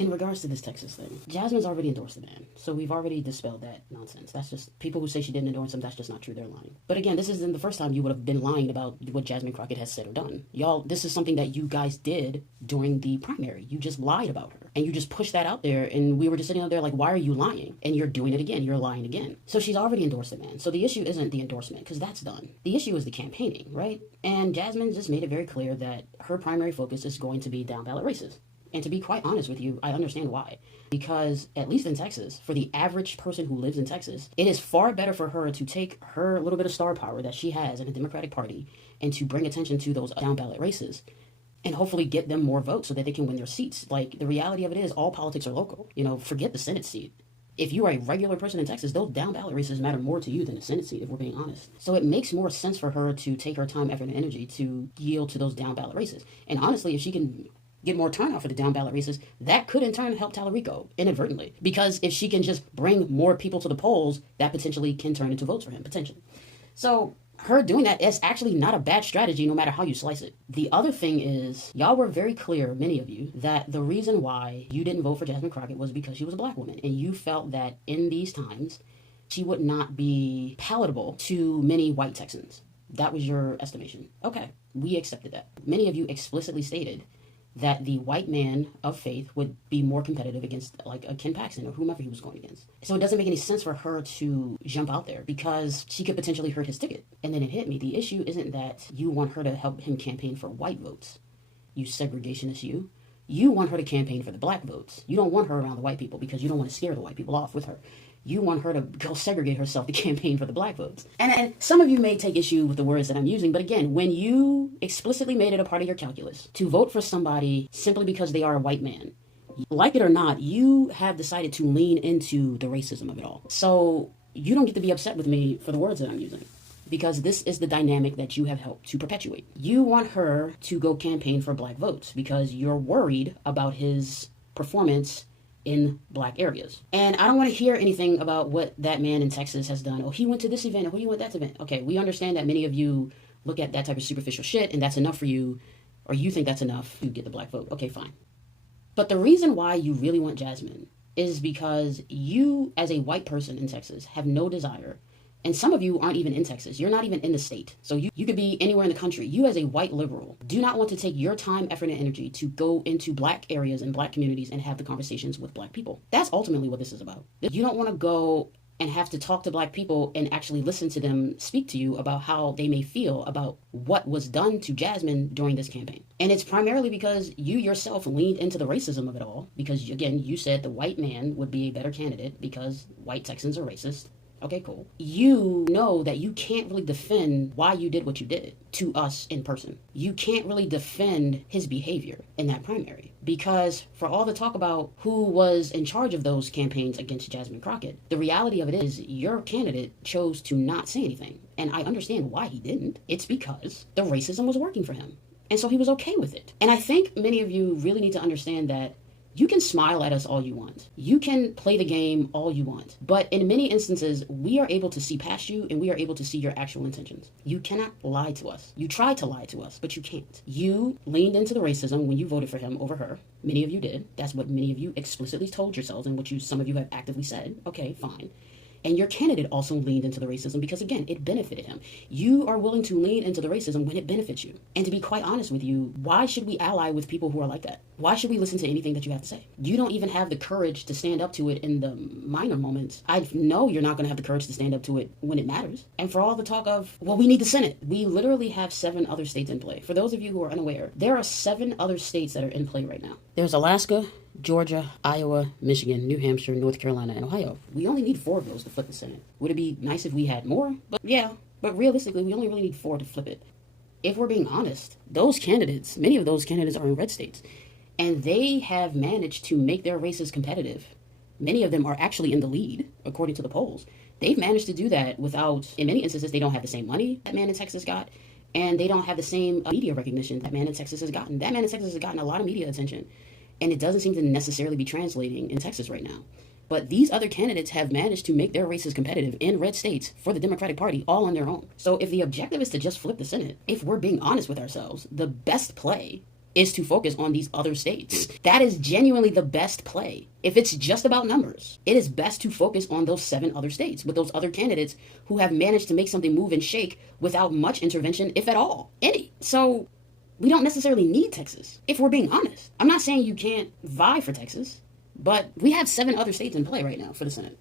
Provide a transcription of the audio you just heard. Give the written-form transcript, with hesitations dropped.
In regards to this Texas thing, Jasmine's already endorsed the man, so we've already dispelled that nonsense. That's just people who say she didn't endorse him. That's just not true. They're lying. But again, this isn't the first time you would have been lying about what Jasmine Crockett has said or done. Y'all, this is something that you guys did during the primary. You just lied about her, and you just pushed that out there, and we were just sitting out there like, why are you lying? And you're doing it again. You're lying again. So she's already endorsed the man. So the issue isn't the endorsement, because that's done. The issue is the campaigning, right? And Jasmine just made it very clear that her primary focus is going to be down ballot races. And to be quite honest with you, I understand why. Because, at least in Texas, for the average person who lives in Texas, it is far better for her to take her little bit of star power that she has in the Democratic Party and to bring attention to those down ballot races and hopefully get them more votes so that they can win their seats. Like, the reality of it is all politics are local. You know, forget the Senate seat. If you are a regular person in Texas, those down ballot races matter more to you than the Senate seat, if we're being honest. So it makes more sense for her to take her time, effort, and energy to yield to those down ballot races. And honestly, if she can get more turnout for the down ballot races, that could in turn help Tallarico inadvertently. Because if she can just bring more people to the polls, that potentially can turn into votes for him, potentially. So her doing that is actually not a bad strategy, no matter how you slice it. The other thing is, y'all were very clear, many of you, that the reason why you didn't vote for Jasmine Crockett was because she was a black woman. And you felt that in these times, she would not be palatable to many white Texans. That was your estimation. Okay, we accepted that. Many of you explicitly stated that the white man of faith would be more competitive against like a Ken Paxton or whomever he was going against. So it doesn't make any sense for her to jump out there because she could potentially hurt his ticket. And then it hit me. The issue isn't that you want her to help him campaign for white votes. You segregationist you. You want her to campaign for the black votes. You don't want her around the white people because you don't want to scare the white people off with her. You want her to go segregate herself to campaign for the black votes. And some of you may take issue with the words that I'm using, but again, when you explicitly made it a part of your calculus to vote for somebody simply because they are a white man, like it or not, you have decided to lean into the racism of it all. So you don't get to be upset with me for the words that I'm using, because this is the dynamic that you have helped to perpetuate. You want her to go campaign for black votes because you're worried about his performance in black areas. And I don't want to hear anything about what that man in Texas has done. Oh, he went to this event, or he went to that event. Okay, we understand that many of you look at that type of superficial shit and that's enough for you, or you think that's enough to get the black vote. Okay, fine. But the reason why you really want Jasmine is because you, as a white person in Texas, have no desire. And some of you aren't even in Texas. You're not even in the state. So you could be anywhere in the country. You as a white liberal do not want to take your time, effort, and energy to go into black areas and black communities and have the conversations with black people. That's ultimately what this is about. You don't want to go and have to talk to black people and actually listen to them speak to you about how they may feel about what was done to Jasmine during this campaign. And it's primarily because you yourself leaned into the racism of it all. Because, again, you said the white man would be a better candidate because white Texans are racist. Okay, cool. You know that you can't really defend why you did what you did to us in person. You can't really defend his behavior in that primary because for all the talk about who was in charge of those campaigns against Jasmine Crockett, the reality of it is your candidate chose to not say anything. And I understand why he didn't. It's because the racism was working for him. And so he was okay with it. And I think many of you really need to understand that you can smile at us all you want. You can play the game all you want. But in many instances, we are able to see past you and we are able to see your actual intentions. You cannot lie to us. You tried to lie to us, but you can't. You leaned into the racism when you voted for him over her. Many of you did. That's what many of you explicitly told yourselves and what some of you have actively said. Okay, fine. And your candidate also leaned into the racism because, again, it benefited him. You are willing to lean into the racism when it benefits you. And to be quite honest with you, why should we ally with people who are like that? Why should we listen to anything that you have to say? You don't even have the courage to stand up to it in the minor moments. I know you're not going to have the courage to stand up to it when it matters. And for all the talk of, well, we need the Senate. We literally have 7 other states in play. For those of you who are unaware, there are 7 other states that are in play right now. There's Alaska, Georgia, Iowa, Michigan, New Hampshire, North Carolina, and Ohio. We only need 4 of those to flip the Senate. Would it be nice if we had more? But yeah, but realistically, we only really need 4 to flip it. If we're being honest, those candidates, many of those candidates are in red states, and they have managed to make their races competitive. Many of them are actually in the lead, according to the polls. They've managed to do that without, in many instances, they don't have the same money that man in Texas got, and they don't have the same media recognition that man in Texas has gotten. That man in Texas has gotten a lot of media attention. And it doesn't seem to necessarily be translating in Texas right now. But these other candidates have managed to make their races competitive in red states for the Democratic Party all on their own. So if the objective is to just flip the Senate, if we're being honest with ourselves, the best play is to focus on these other states. That is genuinely the best play. If it's just about numbers, it is best to focus on those 7 other states with those other candidates who have managed to make something move and shake without much intervention, if at all, any. So we don't necessarily need Texas, if we're being honest. I'm not saying you can't vie for Texas, but we have 7 other states in play right now for the Senate.